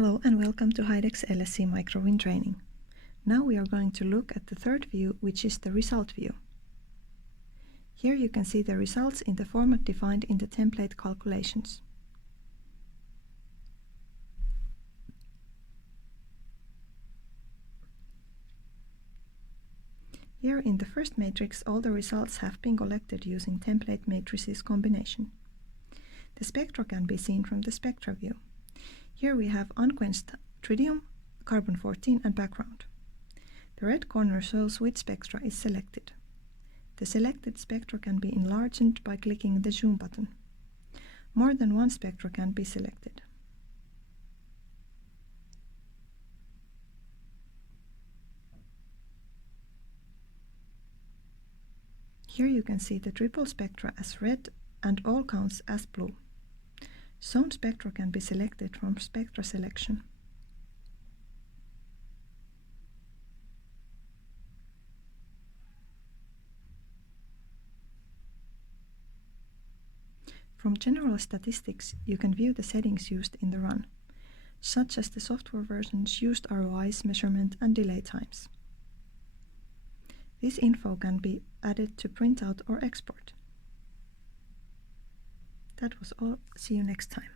Hello and welcome to Hidex LSC MikroWin training. Now we are going to look at the third view, which is the result view. Here you can see the results in the format defined in the template calculations. Here in the first matrix, all the results have been collected using template matrices combination. The spectra can be seen from the Spectra view. Here we have unquenched tritium, carbon-14 and background. The red corner shows which spectra is selected. The selected spectra can be enlarged by clicking the zoom button. More than one spectra can be selected. Here you can see the triple spectra as red and all counts as blue. Zone spectra can be selected from Spectra selection. From general statistics, you can view the settings used in the run, such as the software versions used, ROIs, measurement and delay times. This info can be added to printout or export. That was all. See you next time.